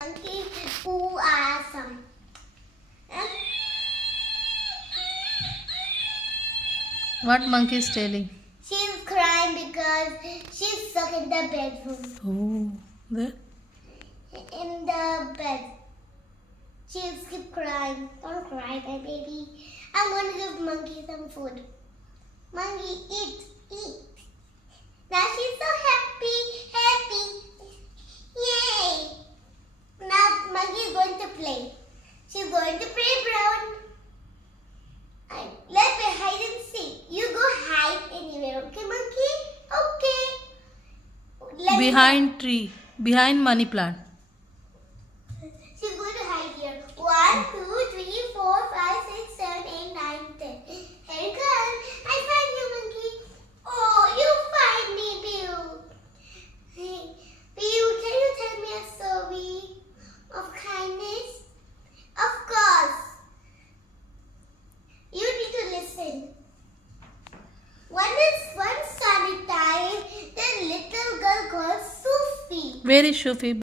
Monkey who are some. What monkey is telling? She's crying because she's stuck in the bedroom. Oh, there. In the bed. She'll keep crying. Don't cry, my baby. I'm going to give Monkey some food. Monkey, eat, eat. Now she's so happy, happy. Yay! Now Monkey is going to play. She's going to play brown. Let's play hide and seek. You go hide anywhere, okay, Monkey? Okay. Behind tree, behind money plant. She's going to hide here. 1, 2, 3, 4, 5, 6, 7, 8, 9, 10. Here you come. I find you, Monkey. Oh, you find me, Bill. Hey, Bill, can you tell me a story of kindness? Of course. You need to listen. One sunny time, the little girl called Sophie. Where is Shufi?